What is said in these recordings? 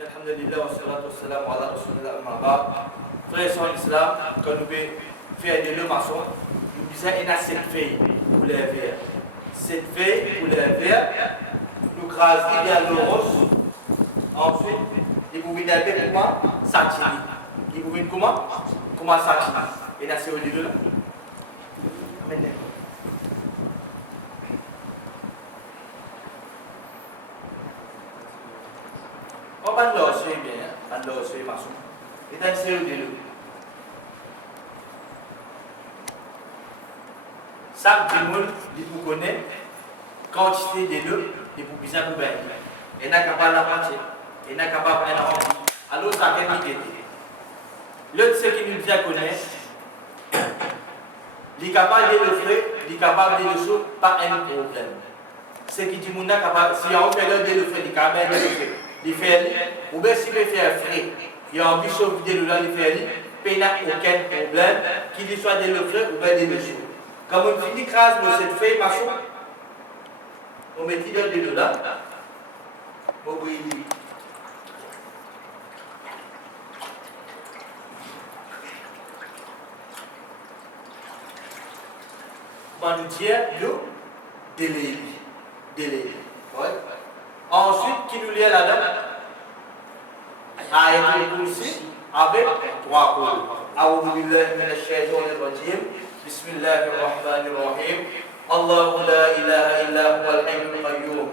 Alhamdulillah wa salatu wa salam ala rasulillah amma ba'd. Frères et sœurs en islam, quand nous faisons des maçons, nous disons qu'il y a cette feuille pour les verres. Cette feuille pour les verres, nous crasons bien le rose. Ensuite, ils vous viennent avec comment satini. Ils vous viennent comment satini. Et là, c'est au lieu de là. Amen. On va l'osser bien, on va l'osser maçon. Et dans ce lieu, chaque dimanche, vous connaissez quantité de l'eau, et vous bisez pour baigner. Et n'a qu'à pas la moitié, et n'a qu'à pas prendre la moitié. Alors, ça fait une idée. L'autre, ce qui nous dit à connaître, il est capable de le faire, il est capable de le faire, pas un problème. Ce qui dit, si on fait le le faire, il est capable de le faire. Il fait, ou bien s'il veut faire frais, il y a envie de sauver de l'eau, il fait, il n'y a aucun problème, qu'il soit de le frais ou bien de le chaud. Quand on finit crase de cette feuille maçon, on met de l'eau là, on brille. On nous dit l'eau, délai. Ensuite, qui nous lie là-dedans, ayatul kursi avec trois coups. A'udhu billahi minash shaitanir rajim. Bismillahir rahmanir rahim. Allahu la ilaha illa huwal hayyul qayyum.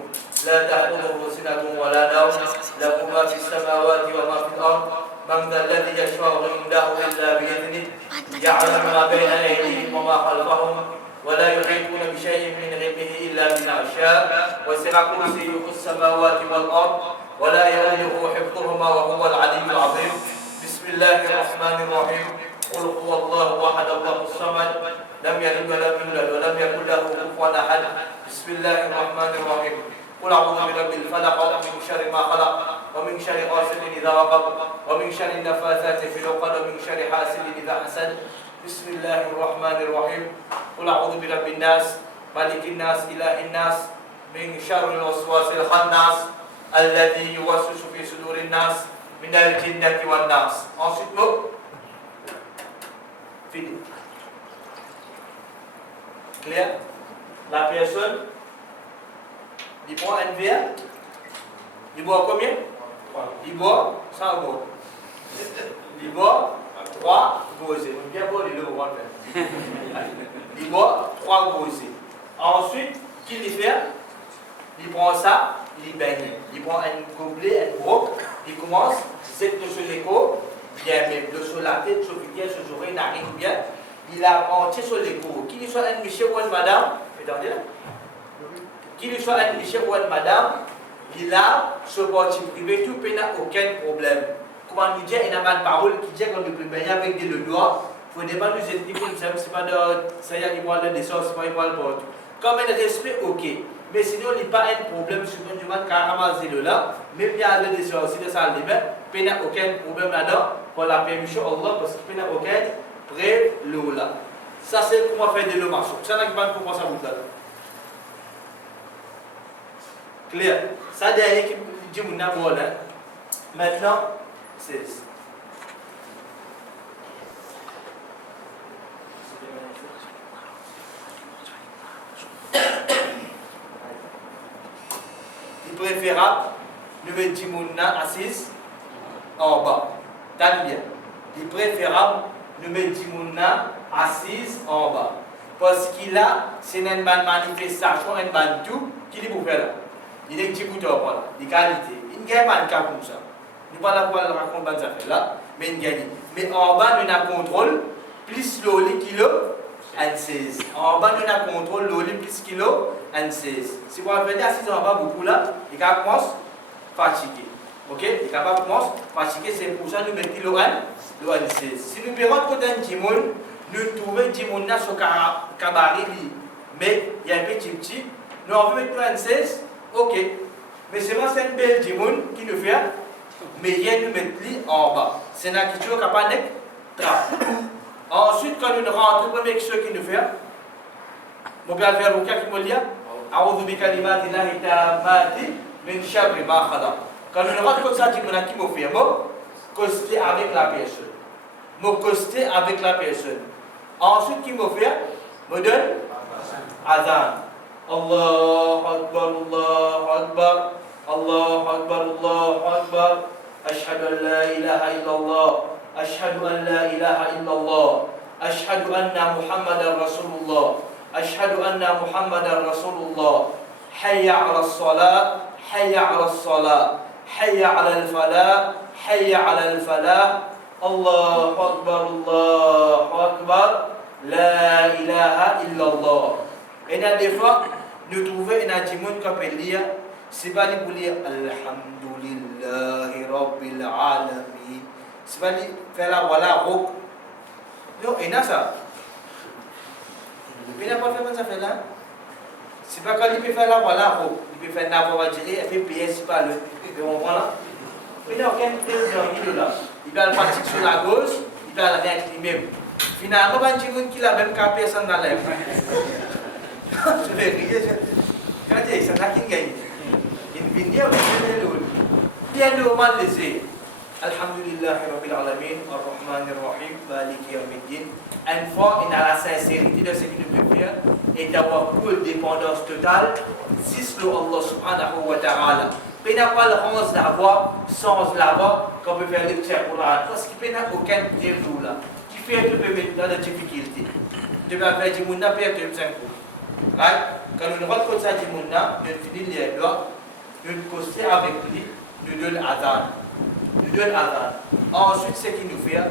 La ta'khudhuhu sinatun wa la nawm. Lahu ma fis samawati wa ma fil ard. Man dhal ladhi yashfa'u 'indahu illa bi idhnihi. Ya'lamu ma bayna aydihim wa ma khalfahum. ولا يحيطون بشيء من علمه إلا بما شاء وسع كرسيه السماوات والأرض ولا يؤوده حفظهما وهو العلي العظيم بسم الله الرحمن الرحيم قل هو الله أحد الله الصمد لم يلد ولم يولد ولم يكن له كفوا أحد بسم الله الرحمن الرحيم قل أعوذ برب الفلق من شر ما خلق ومن شر غاسق إذا وقب ومن شر النفاثات في العقد ومن شر حاسد إذا حسد بسم الله الرحمن الرحيم قل أعوذ برب الناس مالك الناس إله الناس من شر الوسواس الخناس الذي يوسوس في صدور الناس من الجنة والناس. Ensuite, nous fini. Clair? La personne, il boit un verre. Il boit combien? Il boit 100 bois. Il boit 3 gosses. Bien beau, il le voit faire. Il boit 3 gosses. Ensuite, qu'il y fait? Il prend ça, il baigne. Il prend un gobelet, un broc, il commence, c'est sur l'écho, bien même, le sur la tête, sur le pied, sur les oreilles, n'arrive bien. Il a monté sur l'écho. Qu'il soit un monsieur ou une madame, attendez là. Qu'il soit un monsieur ou une madame, il a ce parti privé, tout peut n'a aucun problème. Comment nous dire, il y a une parole qui dit qu'on ne peut baigner avec des doigts. Il ne faut pas nous être comme ça, c'est pas de. Ça y est, il parle de sorts, c'est pas il parle partout. Comme un respect, ok. Mais sinon, il n'y a pas un problème sur le monde qui a ramassé le là. Même il y a des sorts, si ça le met, il n'y a aucun problème là-dedans. Pour la permission Allah, parce qu'il n'y a aucun prêt l'eau là. Ça, c'est comment faire de l'eau marche. Ça n'a pas comment ça vous là. Clair. Ça, derrière qui dit mon amour là. Maintenant, c'est. Préférable, nous mettons assise en bas. T'as bien. Il est préférable, nous mettons assise en bas. Parce qu'il a, c'est une manifestation, une bande tout, qui est pour faire là. Il est un petit bout de là, des qualités. Il n'y a pas de cas comme ça. Nous ne parlons pas de raconter ça fait là, mais il gagne. Mais en bas, nous avons contrôle, plus l'eau, kilo, and 16. En bas, nous avons contrôle, l'eau, plus kilo, and 16. Si vous avez assise en bas, beaucoup là, il commence fatigué. Ok? Il commence fatigué, c'est pour ça que nous mettons l'eau and 16. Si nous prenons côté un timon, nous trouvons un timon sur le cabaret, mais il y a un petit, nous avons mis l'eau and 16, ok. Mais c'est vraiment un bel timon qui nous fait, mais il y a nous mettre en bas. C'est une question capable de trappe. Ensuite, quand nous rentrons, la première chose qu'il nous fait, mon père fait le cas qui me dit, أعوذ بكلمات الله التامات من شر ما خلق. Quand on rentre comme ça, Jimouna qui m'a fait, coster avec la personne. Me coster avec la personne. Ensuite, qui m'a fait, me donne Adhan. Allahu Akbar, Allahu Akbar, Allahu Akbar, Allahu Akbar. Ashhadu an la ilaha illallah. Ashhadu an la ilaha illallah. Ashhadu anna Muhammadan Rasulullah. Ashhadu anna Muhammadan Rasulullah. Hayya ala salat, hayya ala salat. Hayya ala al-falah, hayya ala al-falah. Allahu Akbar, Allahu Akbar. La ilaha illallah. Et des fois, nous trouvons un adjimoun qu'on peut lire, c'est pas pour lire Alhamdulillahi Rabbil Alamin. C'est pas faire la voilà, rock. Non, et là ça. Il n'a pas fait ça fait là. C'est pas quand il peut faire la voilà, rock. Il peut faire la voilà, dire, il fait payer, c'est pas le. On prend là. Il n'y a aucun président là. Il va le pratique sur la gauche, il va la rien lui-même. Finalement, il y a un qui a même qu'à personne dans l'air. Je vais rire. Quand il y a ça, qui gagne. Il vient dire, il y a le moment laissé. Alhamdulillah Rabbil Alamin, Ar-Rahman Ar-Rahim, Maliki Yawmiddin. Une fois, il a la sincérité de ce qu'il nous peut faire et d'avoir pour dépendance totale, si le Allah subhanahu wa ta'ala. Il n'a pas le rose d'avoir, sans l'avoir, qu'on peut faire le tir pour la parce qu'il n'a aucun défaut là. Qui fait que tu peux mettre dans la difficulté. Tu vas faire du monde, tu peux faire right? Quand nous rentrons ça du monde, nous finissons les doigts, nous costons avec lui, nous donnons Adhan. Nous donnons Adhan. Ensuite, ce qu'il nous fait,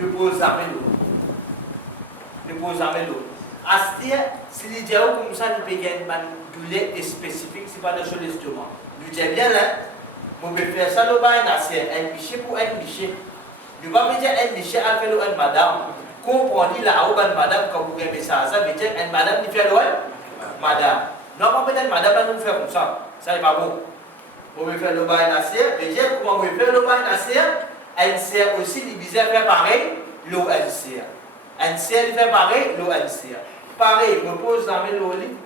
nous posons à l'eau. Nous posons à l'eau. Astir, si les diaos comme ça, nous payons une douleur spécifique, ce n'est pas dans l'estomac. Nous disons bien là, nous pouvons faire ça, nous avons un biché pour un biché. Nous ne pouvons pas dire un biché à faire une madame. Comprenez là où une madame, quand vous aimez ça, ça veut dire une madame qui fait le madame. Non, pas peut-être madame va nous faire comme ça. Ça n'est pas bon. Vous pouvez faire le bain nasser, veut dire comment vous pouvez faire le bain nasser. Un sert aussi divisé à faire pareil, l'eau un sert. Un sert fait pareil, l'eau un sert. Pareil, je pose la main au lit,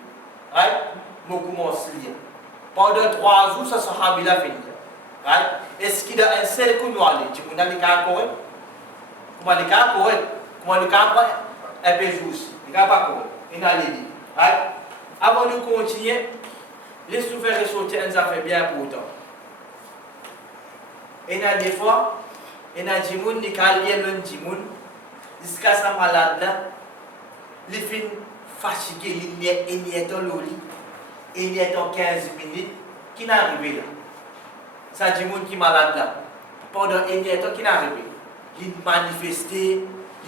right? Je commence à lire. Pendant 3 jours, ça sera bien fini. Right? Est-ce qu'il y a un seul coup noir? Tu peux aller à correct? Comment les cas correct? Comment les cas un peu juste? Les cas pas correct. Il a dit. Right? Avant de continuer, laisse-nous faire ressortir un affaire bien pour autant. Il y a des fois, il y a des gens qui ont jusqu'à sa malade là, les filles fatiguées, il y a dans le lit. Il y a dans 15 minutes, qui n'est arrivé là. Ça dit monde qui est malade là. Pendant un temps, qui n'est arrivé. Il manifestait,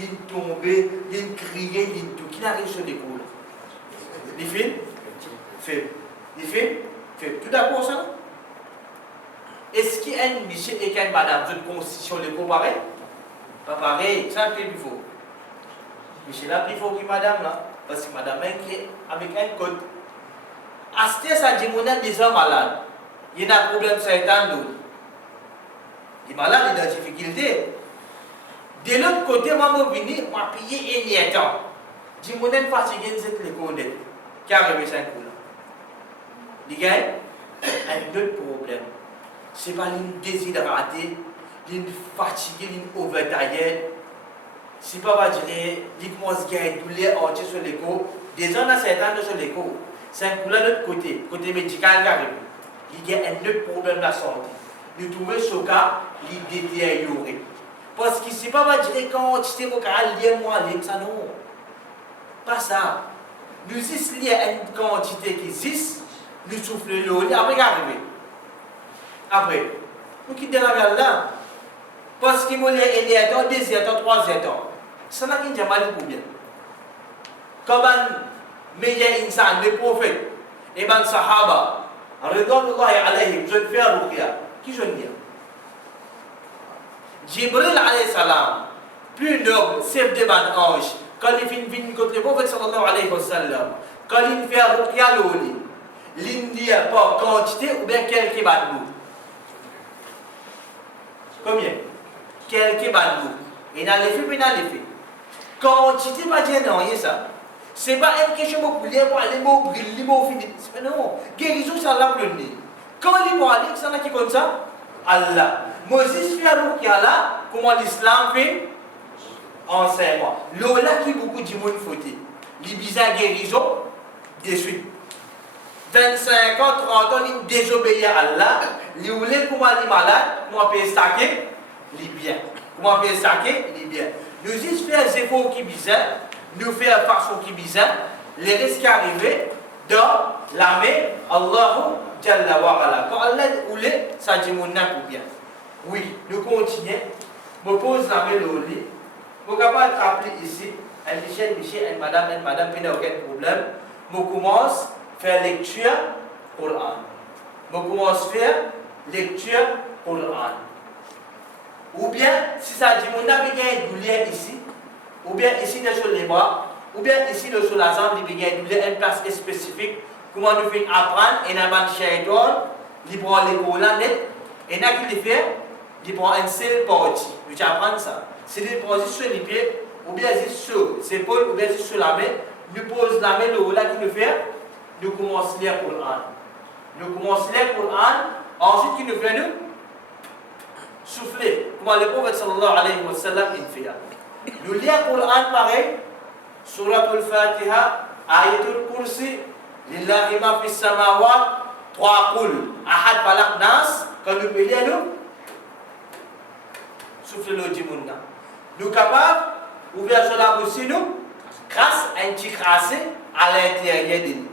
il tombait, il criait, il tout. Qui n'est arrivé sur les coups là. Les filles faibles. Les filles faibles. Tout d'accord ça là? Est-ce qu'il y a un monsieur et une madame de constitution les comparer? Pas pareil, c'est un peu plus faux. Monsieur là plus faux que madame là. Parce que madame est avec un code. Asté ça dit mon des gens malades. Il y a un problème sur les dents. Il est malade, il a des difficultés. De l'autre côté, moi, je suis venu, je suis payé un temps. Je suis fatigué de cette école. Qui a arrivé 5 coups là? Les gars, un autre problème. Ce n'est pas une déshydraté, une fatiguée, une overtired. Ce n'est pas dire, il commence à gagner douleur entière sur l'école. Des gens dans ces temps sur l'école. C'est un coup là de l'autre côté, côté médical qui arrive. Il y a un autre problème de la santé. Nous trouvons ce cas, il détérioré. Parce que ce n'est pas dire quand tu sais que moi, ça non. Pas ça. Nous il y a une quantité qui existe, nous soufflons l'eau, après arriver. Après, nous quittons la mer là. Parce qu'il y a un temps, 2 temps, 3 temps. Ça n'a rien de mal pour bien. Comment meilleur insan, les prophètes, et ben sahaba, Ridwanullahi alayhim, je vais faire ruqya. Qui je dis? Jibril alayhi salam, plus noble, chef de ban ange, quand il vient contre le prophète sallallahu alayhi wa sallam, quand il fait ruqya l'oli, l'india par quantité ou bien quelques bandous. Combien? Quelques bandous. Il a l'effet, puis il a l'effet. Quantité, pas dire non, il y a ça. Ce n'est pas une question pour les mots, les mots brillent, les mots finis. Non, guérison, ça l'a donné. Quand il parle, c'est qui comme ça? Allah. Moses fait un qui là, comment l'islam fait enseignement. Lola qui beaucoup de monde fauté. Les bizarres guérison, de suite. 25 ans, 30 ans, ils désobéissent à Allah. Ils voulaient comment les malades, comment payer stacker, les biens. Comment payer stacker, les biens. Nous juste faire des efforts qui bizarres, nous faire façon qui bizarre, les risques arrivés dans l'armée, Allahu Jalla wa Ala. Quand Allah voulait, ça dit mon nom ou bien. Oui, nous continuons. Je pose l'armée le lit. Je capable d'appeler ici, un Michel, un madame, il n'y a aucun problème. Je commence à faire lecture Coran. Je commence à faire lecture Coran. Ou bien, si ça dit, mon ami il y a ici, ou bien ici sur les bras, ou bien ici sur la jambe, il y a une place spécifique, comment nous faisons apprendre, et nous avons un shaitan, il prend les Coran net, et nous avons fait, il prend un seul parti. Nous apprenons ça. Si il prend sur les pieds, ou bien sur les épaules, ou bien sur la main, nous pose la main là qui nous fait, nous commençons à lire le Coran. Nous commençons à lire le Coran, ensuite qui nous fait nous souffler. Comme le prophète sallallahu alayhi wa sallam il fait. Nous lisons le Coran pareil, Surat al-Fatiha, Ayatul Kursi, Lillahi ma fis samawat, 3 Qul, Ahad Falaq Nas, quand nous prions nous, souffler le djimouna. Nous capables, ouvrir sur la bouche nous, grâce à un petit crassé à l'intérieur de nous.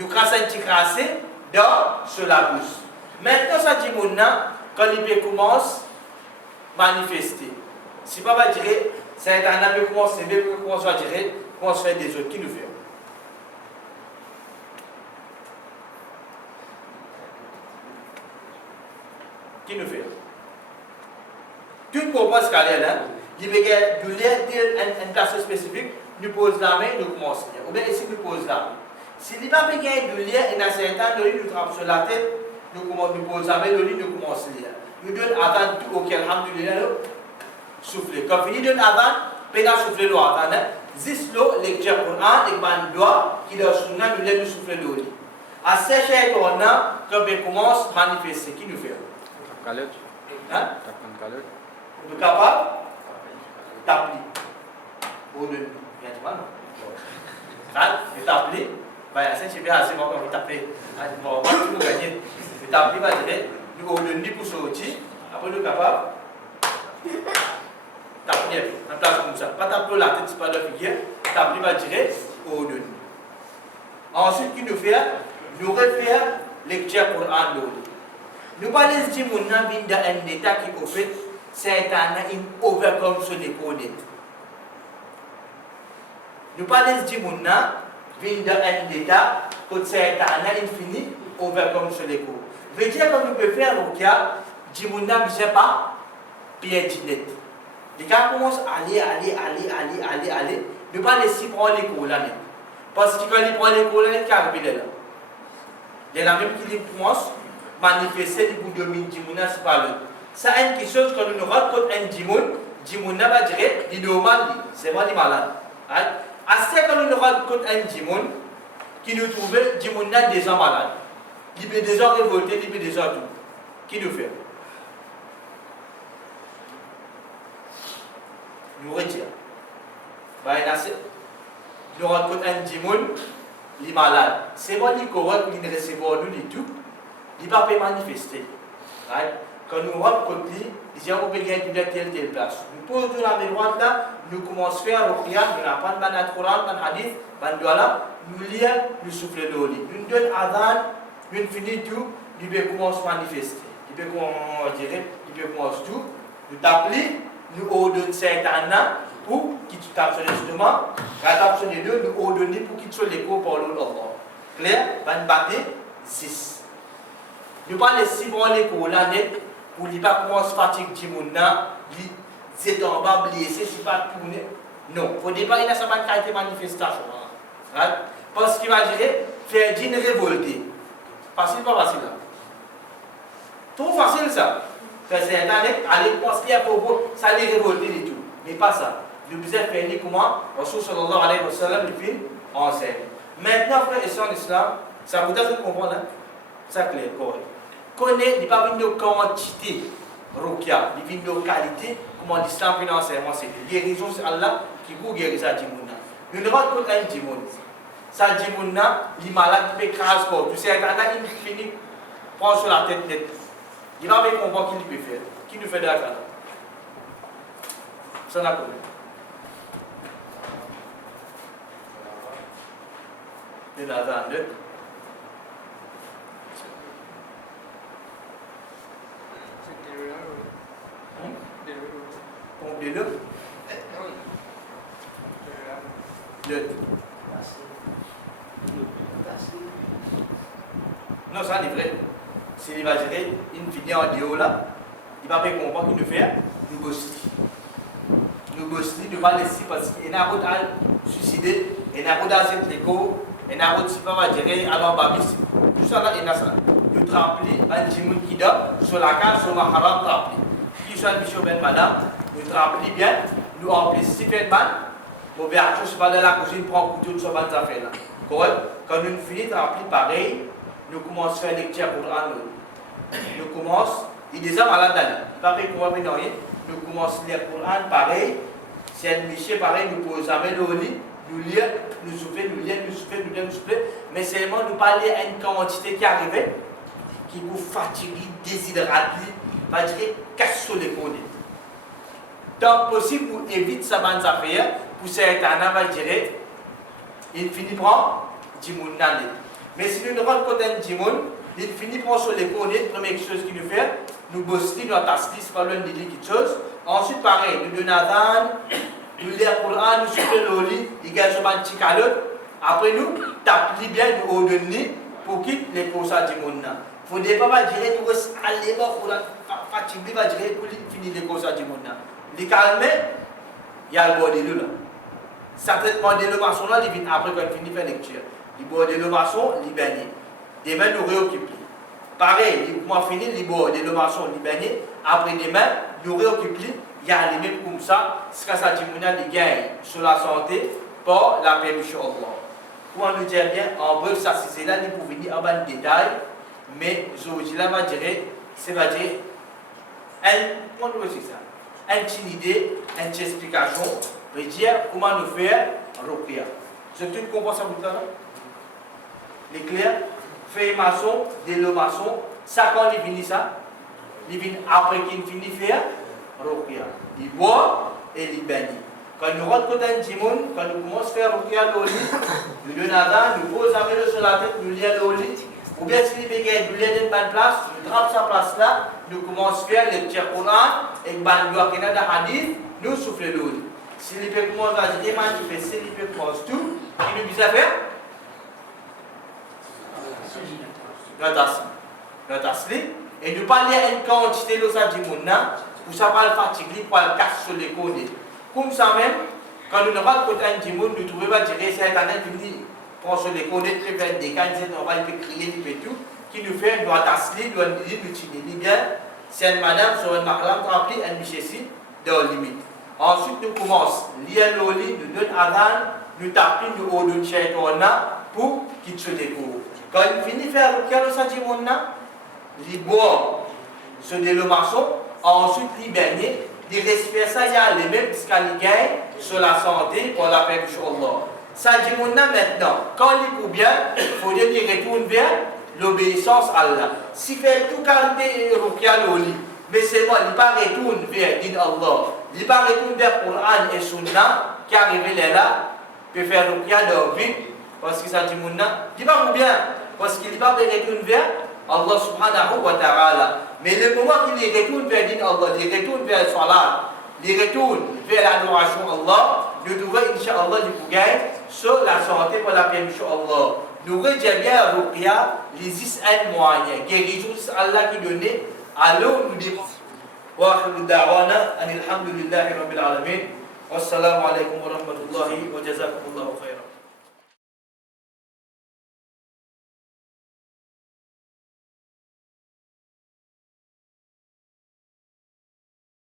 Nous grâce à un petit crassé sur la bouche. Maintenant, ça djimouna, quand il commence à manifester. Si papa dirait, c'est un ami qui commence à dire, comment à dire, comment se faire des autres, qui nous fait? Qui nous fait? Tu ne proposes qu'à l'air là, il veut dire une place spécifique, nous pose la main, nous commençons à lire. Ou bien ici, nous pose la main. Si il n'y a pas de lire, il y a un certain nombre nous trappe sur la tête, nous pose la main, nous commençons à lire. Nous donnons avant tout, ok, alhamdulillah, souffler. Quand fini de avant, pénal souffler l'eau avant, juste l'eau, lecture Coran, et ban doigt, qui doit sunna, nous laisse souffler l'eau. À ce qu'on a, quand on commence à manifester, qui nous fait? Hein? Nous sommes capables d'appeler. Au de nous. Bien sûr, non? Quand vous t'appelez, c'est bien assez bon quand vous tapez. Bon, moi, tout le monde gagne. Vous t'appelez, vous direz, nous au de nous pour sortir, après nous sommes capables d'appeler en place comme ça. Pas taper la tête, c'est pas de figure, t'appeler, vous direz, au de nous. Ensuite, qui nous fait? Nous refaire lecture pour un autre. Nous parlons de ce qu'on a vu dans un état qui au fait, c'est un overcome sur les codés. Nous parlons de ce qu'on a vu dans un état que c'est un infini overcome sur les codes. Veut dire que nous pouvons faire le cas, Jimuna ne sait pas, Pierre Ginette. Les gars commencent à aller. Nous pas laisser prendre les cours là. Parce que quand ils prennent les cours là, ils carrément là. Il y en a même qui les commencent manifester du bout de Jimuna, c'est pas le. Ça a une question quand nous racontons un Jimuna va dire, il est normal, c'est moi qui est malade. À ce que nous racontons un Jimoun, qui nous trouve Jimuna déjà malade. Il peut déjà révolter, il peut déjà tout. Qui nous fait? Nous retire. Nous racontons un Jimoun, il est malade. C'est moi qui correct, il ne recevait pas nous du tout. Il ne va pas manifester. Quand nous racontons, il dit qu'on peut gagner telle place. Nous posons la main droite là, nous commençons à faire le prière, nous apprenons le Coran, le hadith, nous lisons, nous soufflons l'eau. Nous donnons adhan, nous finissons tout, nous commençons à manifester. Nous commençons tout, nous t'appelons, nous ordonnons certains pour qu'ils t'absonnent justement, quand t'absonnent les deux, nous ordonnons pour qu'ils soient les cours pour l'eau d'Allah. Clair? Van Baté 6. Nous ne parlons pas si bon les cours là net, pour ne pas commencer à fatiguer Jimouna, c'est en bas blessé, c'est pas tourné. Non, il faut départ, il y a une qualité de manifestation. Parce qu'il va dire, faire d'une révolter. Facile, pas facile. Trop facile ça. Faire c'est un aller penser à propos, ça les révolter et tout. Mais pas ça. Nous devons faire comment Rasul sallallahu alayhi wa sallam, le film, enseigne. Maintenant, frère et sœurs en islam, ça vous donne comprendre, hein? Ça clair, correct. connaît, il n'y a pas une quantité, Rukia, il y a une qualité, comment l'islam peut enseigner, c'est que guérison, c'est Allah qui vous guérit ça, Djimouna. Nous ne rendons pas un Djimoun. Ça, Djimouna, il est malade, il peut craser pour tout. C'est un an, il finit, prend sur la tête net. Il va avec comprendre qu'il peut faire. Qui nous fait de la canne? Ça n'a pas de. Il y en a un deux. Combien de non, ça c'est vrai. S'il va gérer une vidéo en déo là, il va pas comprendre qu'il nous fait nous bosser. Nous bosser, nous va laisser parce qu'il y a un autre à suicider, il y a un autre à s'être l'écho, il y a un autre qui va gérer alors babis. Tout ça là, il y a ça. Nous trappelons un djimoun qui dort sur la case, sur la haram trappelé. Qui soit le bichot ben madame, nous trappelons bien, nous remplissons si fait mal. Bon, bien, je suis pas dans la cuisine, prends un couteau de ce bonne affaire là. Correct? Quand nous finissons de remplir pareil, nous commençons à faire lecture pour nous. Nous commençons, il est déjà malade d'aller. Pas fait comment venir rien. Nous commençons à lire le Coran pareil. C'est un miché pareil, nous posons jamais le lit, nous lire, nous souffler, nous lire, nous souffler, nous lire, nous souffler. Mais seulement nous parler à une quantité qui arrive, qui vous fatigue, déshydrate, va dire casse sur les côtés. Donc, possible pour éviter ça bonne affaire. Pour certains, va dire, il finit par Djimoun Nali. Mais si nous ne rendons pas d'un Djimoun, il finit par sur les connaître, première chose qu'il nous fait, nous bossons, nous attaquons, c'est pas l'un des quelque chose. Ensuite, pareil, nous donnons un nous lisons le Coran, nous soufflons le lit, il gagne sur un petit calotte. Après, nous tapons bien, nous ordonnons pour quitter les causes à Djimoun. Il ne faut pas dire, nous allons pour la fatigue, va dire, pour finir les causes à Djimoun. Les calmer, il y a le bordel là. Certainement, des levations là, ils viennent après quand ils finissent la lecture. Ils boivent des levations, ils baignent. Demain, nous réoccupons. Pareil, ils vont finir, ils boivent des levations, ils baignent. Après demain, nous réoccupons. Il y a les mêmes comme ça. Ce que ça dit, ils gagnent sur la santé par la permission d'Allah. Pour nous dire bien, en bref, ça c'est là, ils peuvent venir en bas de détails. Mais aujourd'hui, là, va dire, c'est va dire, comment on dit ça? Une petite idée, une petite explication. Veut dire comment nous faire Ruqya. C'est une compréhension de ça? Les clairs, fait maçon, délomaçon, ça quand il finit ça, il vient après qu'il finit faire Ruqya. Il boit et il bénit. Quand nous rentrons dans un djimoun, quand nous commençons à faire Ruqya au lit, nous donnons un nous posons la main sur la tête, nous lions au lit, ou bien si nous avons une bonne place, nous drapons sa place là, nous commençons à faire le tir Coran, et nous avons un hadith, nous soufflons le lit. Si les peuples va dire, tu fais si les peuples tout, qui nous dit à faire notre asli. Et nous parlons d'une quantité de ça du monde, pour ça pas le fatiguer, pour le casser sur les côtés. Comme ça même, quand nous n'avons pas de côté du monde, nous trouvons pas dire, c'est Internet qui nous prend sur les côtés, très bien des cas, on va crier, il fait tout, qui nous fait, doit asli, doit nous dire, nous tenir bien, c'est une madame sur une marlam, remplie, un michessi, dans la limite. Ensuite, nous commençons, lire le lit, nous donnons avant, nous tapons, nous ordonnons chez pour qu'il se découvre. Quand il finit de faire le cas de sa dimona, il boit se délomaçon, ensuite il baigne, il respire ça, il y a les mêmes gagne sur la santé pour la paix d'Allah. Sa dimona maintenant, quand il court bien, il faut dire qu'il retourne vers l'obéissance à Allah. S'il fait tout qualité le lit, mais c'est moi, il ne pas retourne vers Allah. Il ne pas retourne vers le Coran et Sunna qui arrive là, peut faire le cas de vie, parce que ça dit mon nom, il va pas bien, parce qu'il ne va pas retourner vers Allah subhanahu wa ta'ala. Mais le moment qu'il retourne vers Allah, il retourne vers le salat, il retourne vers l'adoration Allah, nous devons, Inch'Allah, nous gagner sur la santé pour la permission Allah. Nous rejetons bien à Ruqya, les 10 moyens, guérison, c'est Allah qui donnait, alors nous disons. وآخر دعوانا أن الحمد لله رب العالمين والسلام عليكم ورحمة الله وجزاكم الله خيرا